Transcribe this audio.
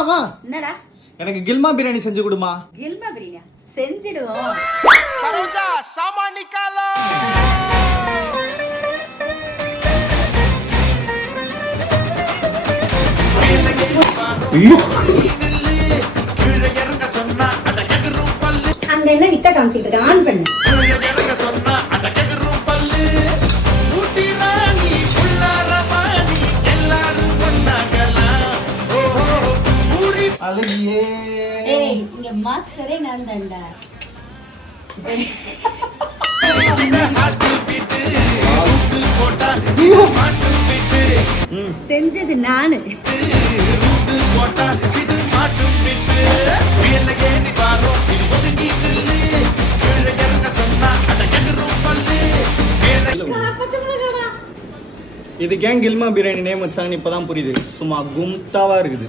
அம்மா என்னடா? எனக்கு கில்மா பிரியாணி செஞ்சு கொடுமா. கில்மா பிரியாணி செஞ்சிடுவோம். சரோஜா சாமான் நிக்காலோ. அங்க என்ன வித்த காமிச்சிட்டு இருக்க? ஆன் பண்ணு. அழகியே. ஏய், இங்க மாஸ்டரே நான் தான்டா. செஞ்சது நானு. இது ஏன் கில்மா பிரியாணி நேம் வச்சாங்கன்னு இப்பதான் புரியுது. சும்மா கும்தாவா இருக்குது.